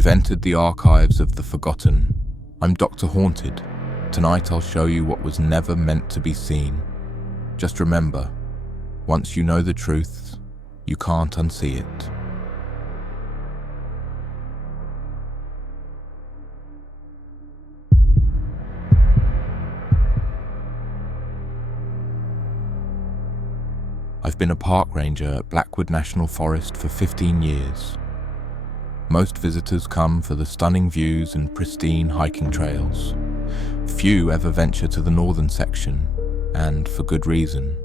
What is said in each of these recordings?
You've entered the archives of the forgotten. I'm Dr. Haunted. Tonight I'll show you what was never meant to be seen. Just remember, once you know the truth, you can't unsee it. I've been a park ranger at Blackwood National Forest for 15 years. Most visitors come for the stunning views and pristine hiking trails. Few ever venture to the northern section, and for good reason.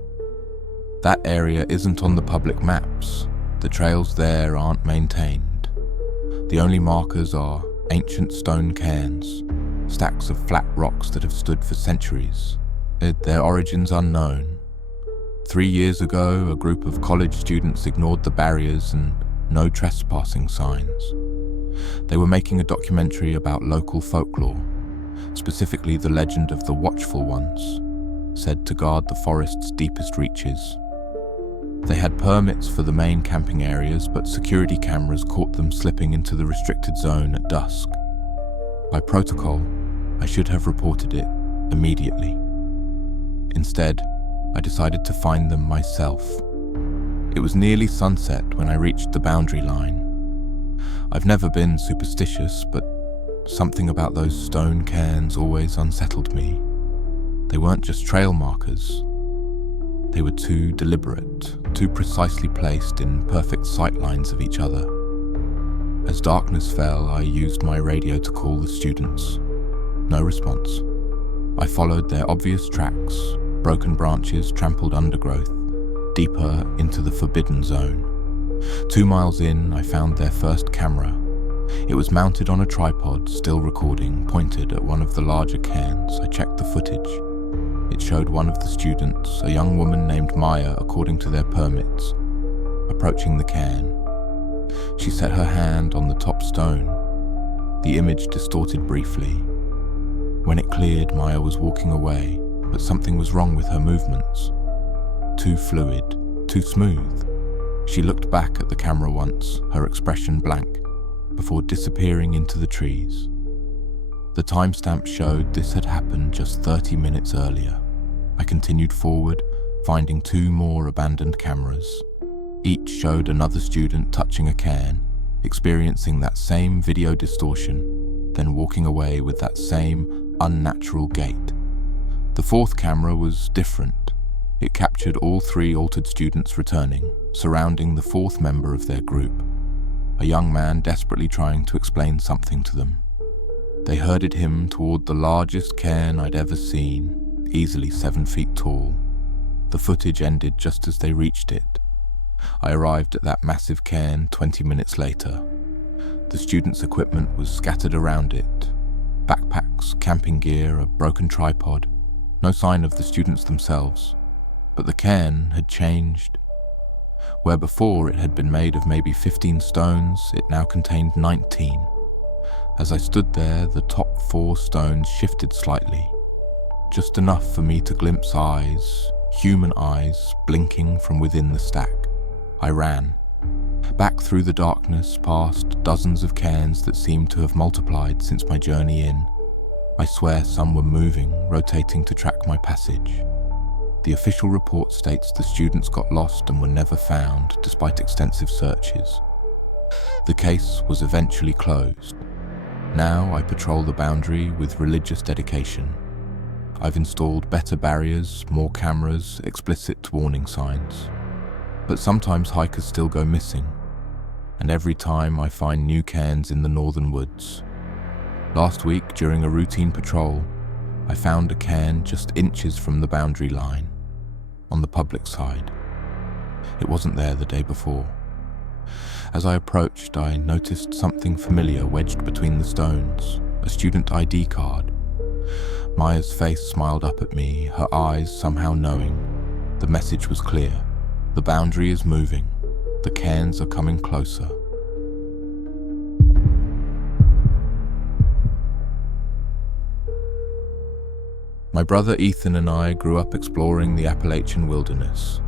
That area isn't on the public maps. The trails there aren't maintained. The only markers are ancient stone cairns, stacks of flat rocks that have stood for centuries, their origins unknown. 3 years ago, a group of college students ignored the barriers and no trespassing signs. They were making a documentary about local folklore, specifically the legend of the Watchful Ones, said to guard the forest's deepest reaches. They had permits for the main camping areas, but security cameras caught them slipping into the restricted zone at dusk. By protocol, I should have reported it immediately. Instead, I decided to find them myself. It was nearly sunset when I reached the boundary line. I've never been superstitious, but something about those stone cairns always unsettled me. They weren't just trail markers. They were too deliberate, too precisely placed in perfect sight lines of each other. As darkness fell, I used my radio to call the students. No response. I followed their obvious tracks, broken branches, trampled undergrowth, deeper into the forbidden zone. 2 miles in, I found their first camera. It was mounted on a tripod, still recording, pointed at one of the larger cairns. I checked the footage. It showed one of the students, a young woman named Maya, according to their permits, approaching the cairn. She set her hand on the top stone. The image distorted briefly. When it cleared, Maya was walking away, but something was wrong with her movements. Too fluid, too smooth. She looked back at the camera once, her expression blank, before disappearing into the trees. The timestamp showed this had happened just 30 minutes earlier. I continued forward, finding 2 more abandoned cameras. Each showed another student touching a cairn, experiencing that same video distortion, then walking away with that same unnatural gait. The 4th camera was different. It captured all 3 altered students returning, surrounding the 4th member of their group, a young man desperately trying to explain something to them. They herded him toward the largest cairn I'd ever seen, easily 7 feet tall. The footage ended just as they reached it. I arrived at that massive cairn 20 minutes later. The students' equipment was scattered around it. Backpacks, camping gear, a broken tripod. No sign of the students themselves. But the cairn had changed. Where before it had been made of maybe 15 stones, it now contained 19. As I stood there, the top 4 stones shifted slightly. Just enough for me to glimpse eyes, human eyes, blinking from within the stack. I ran. Back through the darkness, past dozens of cairns that seemed to have multiplied since my journey in. I swear some were moving, rotating to track my passage. The official report states the students got lost and were never found, despite extensive searches. The case was eventually closed. Now I patrol the boundary with religious dedication. I've installed better barriers, more cameras, explicit warning signs. But sometimes hikers still go missing, and every time I find new cairns in the northern woods. Last week, during a routine patrol, I found a cairn just inches from the boundary line, on the public side. It wasn't there the day before. As I approached, I noticed something familiar wedged between the stones, a student ID card. Maya's face smiled up at me, her eyes somehow knowing. The message was clear. The boundary is moving. The cairns are coming closer. My brother Ethan and I grew up exploring the Appalachian wilderness.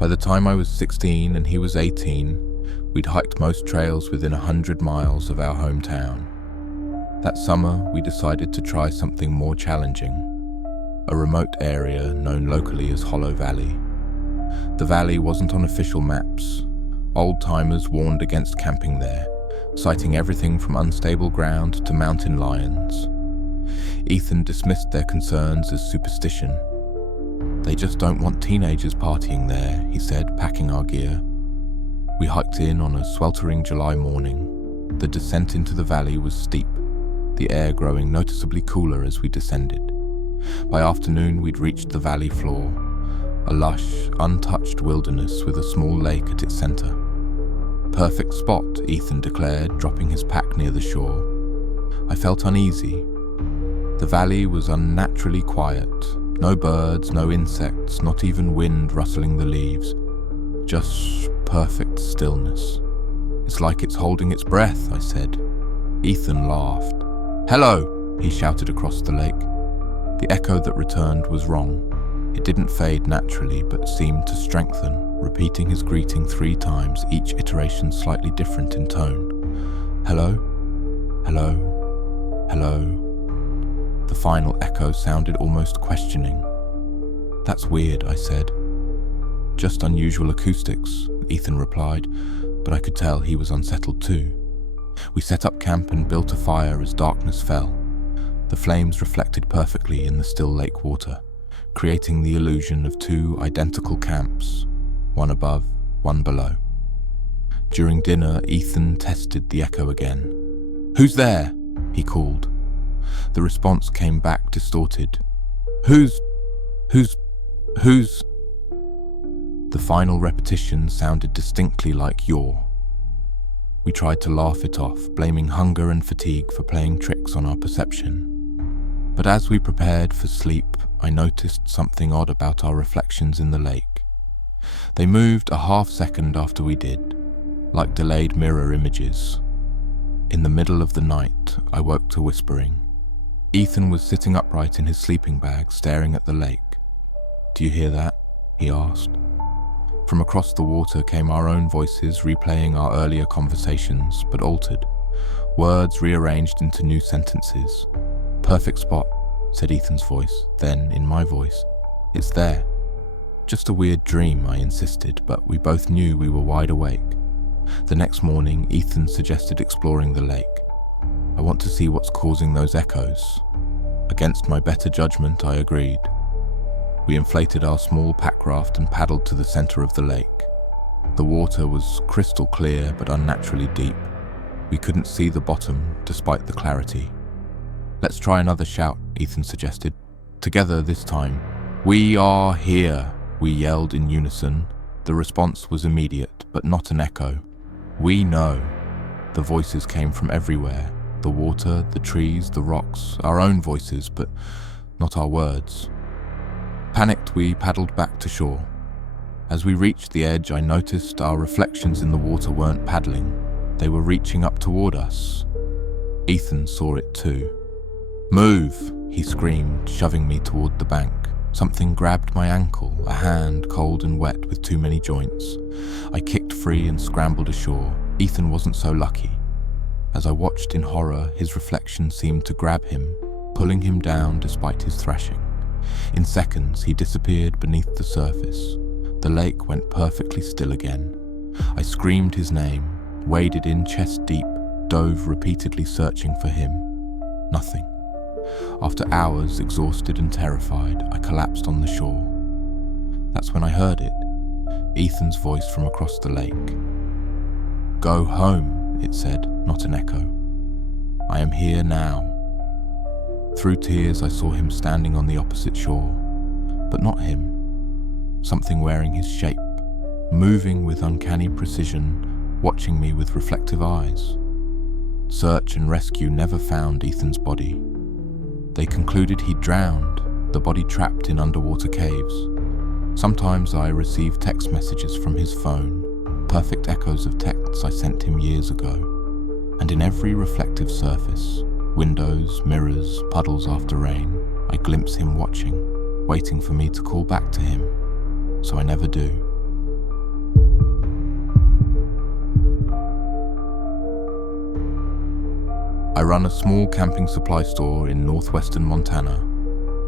By the time I was 16 and he was 18, We'd hiked most trails within 100 miles of our hometown. That summer, we decided to try something more challenging, a remote area known locally as Hollow Valley. The valley wasn't on official maps. Old-timers warned against camping there, citing everything from unstable ground to mountain lions. Ethan dismissed their concerns as superstition. "They just don't want teenagers partying there," he said, packing our gear. We hiked in on a sweltering July morning. The descent into the valley was steep, the air growing noticeably cooler as we descended. By afternoon, we'd reached the valley floor, a lush, untouched wilderness with a small lake at its center. "Perfect spot," Ethan declared, dropping his pack near the shore. I felt uneasy. The valley was unnaturally quiet. No birds, no insects, not even wind rustling the leaves. Just perfect stillness. "It's like it's holding its breath," I said. Ethan laughed. "Hello," he shouted across the lake. The echo that returned was wrong. It didn't fade naturally, but seemed to strengthen, repeating his greeting 3 times, each iteration slightly different in tone. "Hello? Hello? Hello?" The final echo sounded almost questioning. "That's weird," I said. "Just unusual acoustics," Ethan replied, but I could tell he was unsettled too. We set up camp and built a fire as darkness fell. The flames reflected perfectly in the still lake water, creating the illusion of 2 identical camps, one above, one below. During dinner, Ethan tested the echo again. "Who's there?" he called. The response came back distorted. Who's... The final repetition sounded distinctly like "you're." We tried to laugh it off, blaming hunger and fatigue for playing tricks on our perception. But as we prepared for sleep, I noticed something odd about our reflections in the lake. They moved a half-second after we did, like delayed mirror images. In the middle of the night, I woke to whispering. Ethan was sitting upright in his sleeping bag, staring at the lake. "Do you hear that?" he asked. From across the water came our own voices replaying our earlier conversations, but altered. Words rearranged into new sentences. "Perfect spot," said Ethan's voice. Then, in my voice, "It's there." "Just a weird dream," I insisted, but we both knew we were wide awake. The next morning, Ethan suggested exploring the lake. "I want to see what's causing those echoes." Against my better judgment, I agreed. We inflated our small pack raft and paddled to the center of the lake. The water was crystal clear but unnaturally deep. We couldn't see the bottom, despite the clarity. "Let's try another shout," Ethan suggested. "Together this time." "We are here," we yelled in unison. The response was immediate, but not an echo. "We know." The voices came from everywhere. The water, the trees, the rocks, our own voices, but not our words. Panicked, we paddled back to shore. As we reached the edge, I noticed our reflections in the water weren't paddling. They were reaching up toward us. Ethan saw it too. "Move!" he screamed, shoving me toward the bank. Something grabbed my ankle, a hand cold and wet with too many joints. I kicked free and scrambled ashore. Ethan wasn't so lucky. As I watched in horror, his reflection seemed to grab him, pulling him down despite his thrashing. In seconds, he disappeared beneath the surface. The lake went perfectly still again. I screamed his name, waded in chest deep, dove repeatedly searching for him. Nothing. After hours, exhausted and terrified, I collapsed on the shore. That's when I heard it, Ethan's voice from across the lake. "Go home," it said, not an echo. "I am here now." Through tears, I saw him standing on the opposite shore, but not him. Something wearing his shape, moving with uncanny precision, watching me with reflective eyes. Search and rescue never found Ethan's body. They concluded he'd drowned, the body trapped in underwater caves. Sometimes I received text messages from his phone, perfect echoes of texts I sent him years ago. And in every reflective surface, windows, mirrors, puddles after rain, I glimpse him watching, waiting for me to call back to him. So I never do. I run a small camping supply store in northwestern Montana,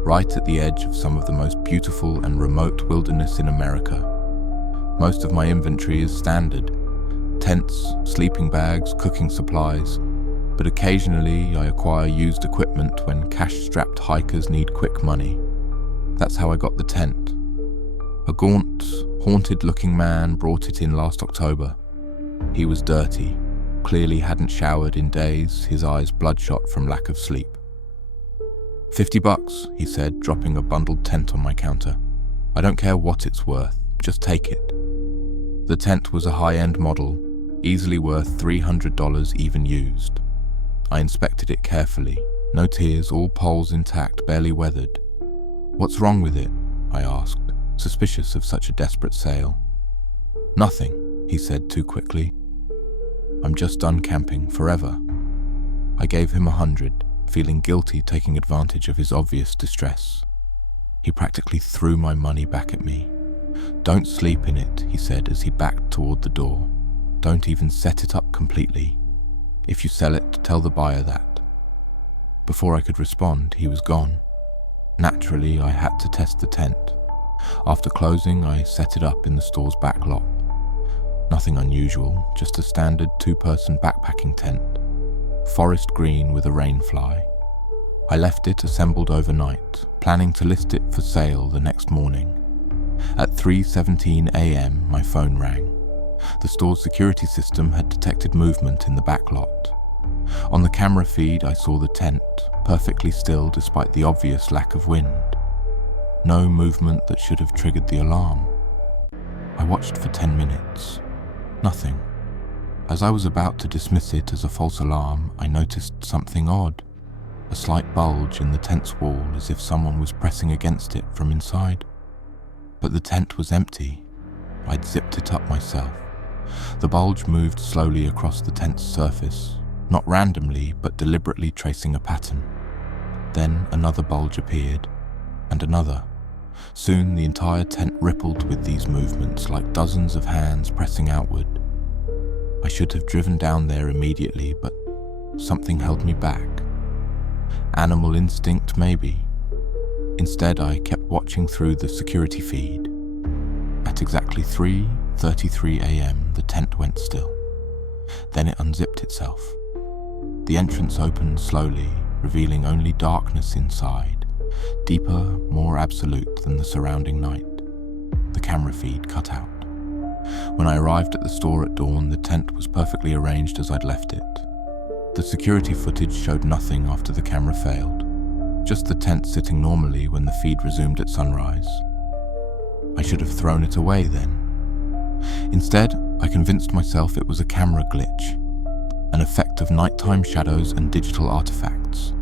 right at the edge of some of the most beautiful and remote wilderness in America. Most of my inventory is standard: tents, sleeping bags, cooking supplies, but occasionally I acquire used equipment when cash-strapped hikers need quick money. That's how I got the tent. A gaunt, haunted-looking man brought it in last October. He was dirty, clearly hadn't showered in days, his eyes bloodshot from lack of sleep. $50, he said, dropping a bundled tent on my counter. I don't care what it's worth, just take it. The tent was a high-end model, easily worth $300 even used. I inspected it carefully. No tears, all poles intact, barely weathered. What's wrong with it? I asked, suspicious of such a desperate sale. Nothing, he said too quickly. I'm just done camping forever. I gave him $100, feeling guilty taking advantage of his obvious distress. He practically threw my money back at me. Don't sleep in it, he said as he backed toward the door. Don't even set it up completely. If you sell it, tell the buyer that. Before I could respond, he was gone. Naturally, I had to test the tent. After closing, I set it up in the store's back lot. Nothing unusual, just a standard 2-person backpacking tent. Forest green with a rain fly. I left it assembled overnight, planning to list it for sale the next morning. At 3:17 a.m., my phone rang. The store's security system had detected movement in the back lot. On the camera feed, I saw the tent, perfectly still despite the obvious lack of wind. No movement that should have triggered the alarm. I watched for 10 minutes. Nothing. As I was about to dismiss it as a false alarm, I noticed something odd. A slight bulge in the tent's wall, as if someone was pressing against it from inside. But the tent was empty. I'd zipped it up myself. The bulge moved slowly across the tent's surface, not randomly, but deliberately tracing a pattern. Then another bulge appeared, and another. Soon the entire tent rippled with these movements, like dozens of hands pressing outward. I should have driven down there immediately, but something held me back. Animal instinct, maybe. Instead, I kept watching through the security feed. At exactly 3:33 a.m., the tent went still. Then it unzipped itself. The entrance opened slowly, revealing only darkness inside, deeper, more absolute than the surrounding night. The camera feed cut out. When I arrived at the store at dawn, the tent was perfectly arranged as I'd left it. The security footage showed nothing after the camera failed, just the tent sitting normally when the feed resumed at sunrise. I should have thrown it away then. Instead, I convinced myself it was a camera glitch, an effect of nighttime shadows and digital artifacts.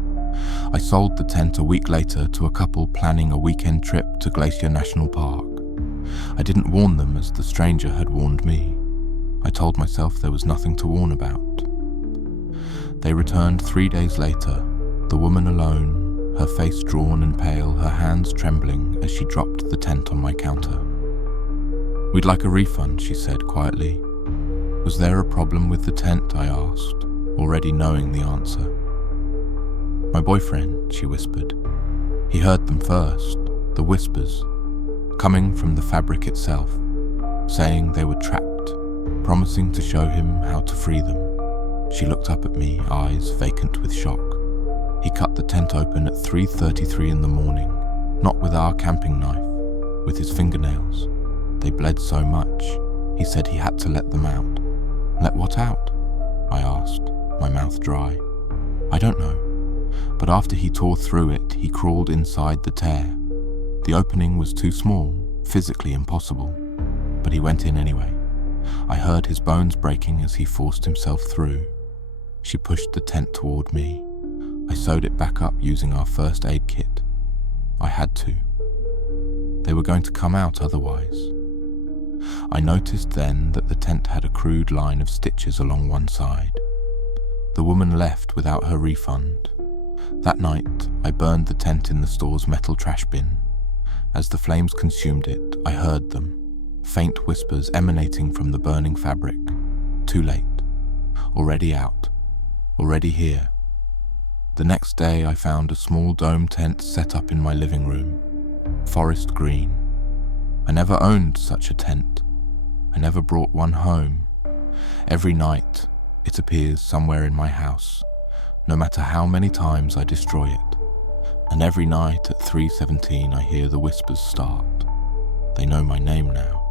I sold the tent a week later to a couple planning a weekend trip to Glacier National Park. I didn't warn them as the stranger had warned me. I told myself there was nothing to warn about. They returned 3 days later, the woman alone, her face drawn and pale, her hands trembling as she dropped the tent on my counter. We'd like a refund, she said quietly. Was there a problem with the tent, I asked, already knowing the answer. My boyfriend, she whispered. He heard them first, the whispers, coming from the fabric itself, saying they were trapped, promising to show him how to free them. She looked up at me, eyes vacant with shock. He cut the tent open at 3:33 in the morning, not with our camping knife, with his fingernails. They bled so much, he said he had to let them out. Let what out? I asked, my mouth dry. I don't know, but after he tore through it, he crawled inside the tear. The opening was too small, physically impossible, but he went in anyway. I heard his bones breaking as he forced himself through. She pushed the tent toward me. I sewed it back up using our first aid kit. I had to. They were going to come out otherwise. I noticed then that the tent had a crude line of stitches along one side. The woman left without her refund. That night, I burned the tent in the store's metal trash bin. As the flames consumed it, I heard them, faint whispers emanating from the burning fabric. Too late. Already out. Already here. The next day I found a small dome tent set up in my living room, forest green. I never owned such a tent. I never brought one home. Every night it appears somewhere in my house, no matter how many times I destroy it. And every night at 3:17 I hear the whispers start. They know my name now.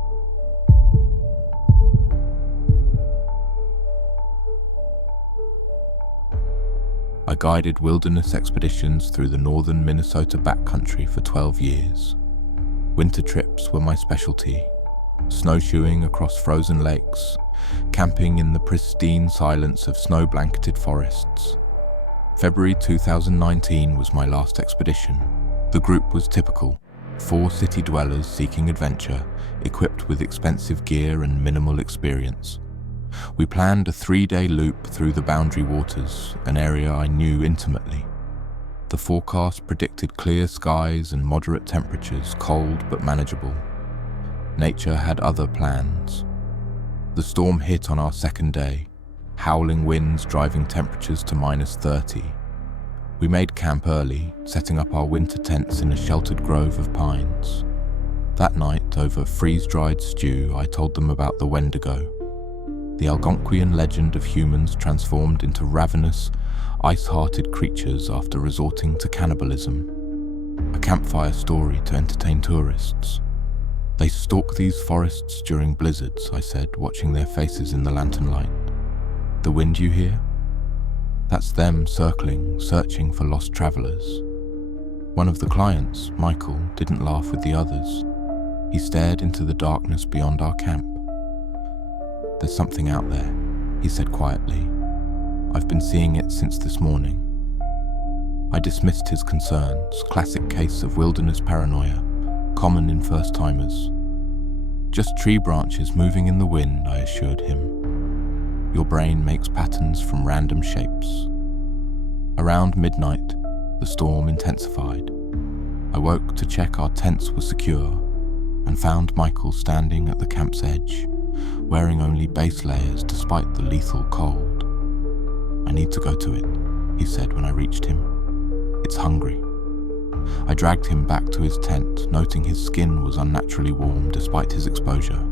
I guided wilderness expeditions through the northern Minnesota backcountry for 12 years. Winter trips were my specialty, snowshoeing across frozen lakes, camping in the pristine silence of snow-blanketed forests. February 2019 was my last expedition. The group was typical, 4 city dwellers seeking adventure, equipped with expensive gear and minimal experience. We planned a 3-day loop through the Boundary Waters, an area I knew intimately. The forecast predicted clear skies and moderate temperatures, cold but manageable. Nature had other plans. The storm hit on our second day, howling winds driving temperatures to -30. We made camp early, setting up our winter tents in a sheltered grove of pines. That night, over freeze-dried stew, I told them about the Wendigo, the Algonquian legend of humans transformed into ravenous, ice-hearted creatures after resorting to cannibalism. A campfire story to entertain tourists. They stalk these forests during blizzards, I said, watching their faces in the lantern light. The wind you hear? That's them circling, searching for lost travelers. One of the clients, Michael, didn't laugh with the others. He stared into the darkness beyond our camp. There's something out there, he said quietly. I've been seeing it since this morning. I dismissed his concerns, classic case of wilderness paranoia, common in first-timers. Just tree branches moving in the wind, I assured him. Your brain makes patterns from random shapes. Around midnight, the storm intensified. I woke to check our tents were secure and found Michael standing at the camp's edge, wearing only base layers despite the lethal cold. I need to go to it, he said when I reached him. It's hungry. I dragged him back to his tent, noting his skin was unnaturally warm despite his exposure.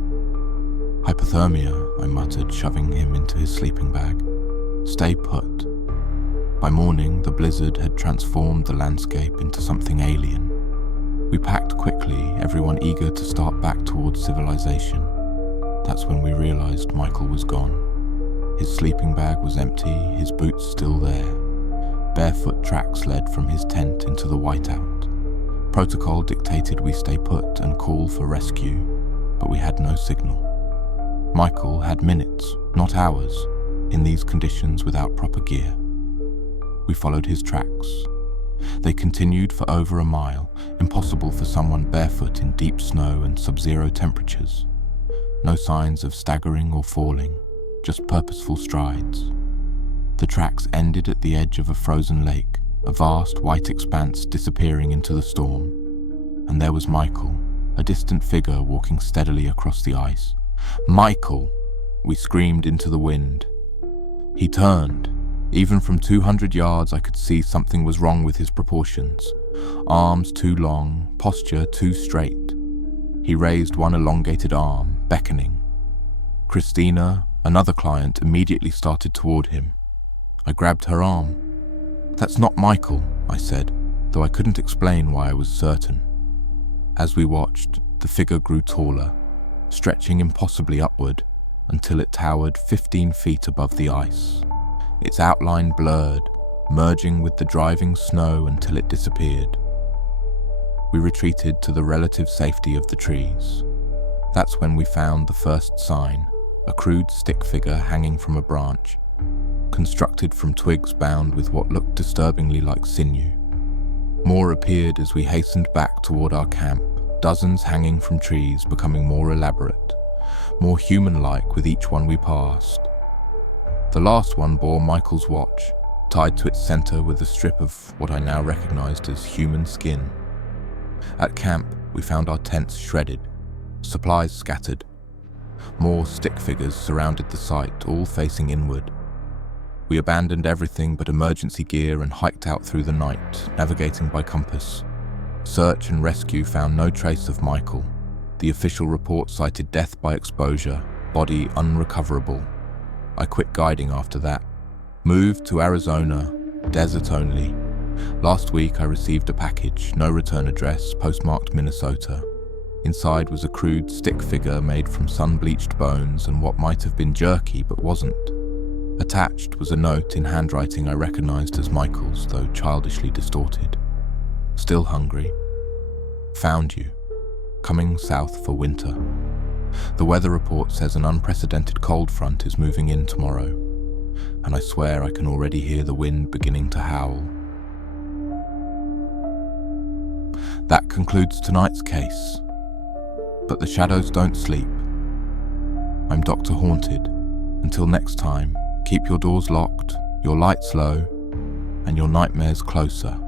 Hypothermia, I muttered, shoving him into his sleeping bag. Stay put. By morning, the blizzard had transformed the landscape into something alien. We packed quickly, everyone eager to start back towards civilization. That's when we realized Michael was gone. His sleeping bag was empty, his boots still there. Barefoot tracks led from his tent into the whiteout. Protocol dictated we stay put and call for rescue, but we had no signal. Michael had minutes, not hours, in these conditions without proper gear. We followed his tracks. They continued for over a mile, impossible for someone barefoot in deep snow and sub-zero temperatures. No signs of staggering or falling, just purposeful strides. The tracks ended at the edge of a frozen lake, a vast white expanse disappearing into the storm. And there was Michael, a distant figure walking steadily across the ice. Michael! We screamed into the wind. He turned. Even from 200 yards I could see something was wrong with his proportions. Arms too long, posture too straight. He raised one elongated arm, beckoning. Christina, another client, immediately started toward him. I grabbed her arm. That's not Michael, I said, though I couldn't explain why I was certain. As we watched, the figure grew taller, stretching impossibly upward until it towered 15 feet above the ice. Its outline blurred, merging with the driving snow until it disappeared. We retreated to the relative safety of the trees. That's when we found the first sign, a crude stick figure hanging from a branch, constructed from twigs bound with what looked disturbingly like sinew. More appeared as we hastened back toward our camp, dozens hanging from trees, becoming more elaborate, more human-like with each one we passed. The last one bore Michael's watch, tied to its center with a strip of what I now recognized as human skin. At camp, we found our tents shredded, supplies scattered. More stick figures surrounded the site, all facing inward. We abandoned everything but emergency gear and hiked out through the night, navigating by compass. Search and rescue found no trace of Michael. The official report cited death by exposure, body unrecoverable. I quit guiding after that. Moved to Arizona, desert only. Last week I received a package, no return address, postmarked Minnesota. Inside was a crude stick figure made from sun-bleached bones and what might have been jerky but wasn't. Attached was a note in handwriting I recognized as Michael's, though childishly distorted. Still hungry. Found you. Coming south for winter. The weather report says an unprecedented cold front is moving in tomorrow, and I swear I can already hear the wind beginning to howl. That concludes tonight's case. But the shadows don't sleep. I'm Dr. Haunted. Until next time, keep your doors locked, your lights low, and your nightmares closer.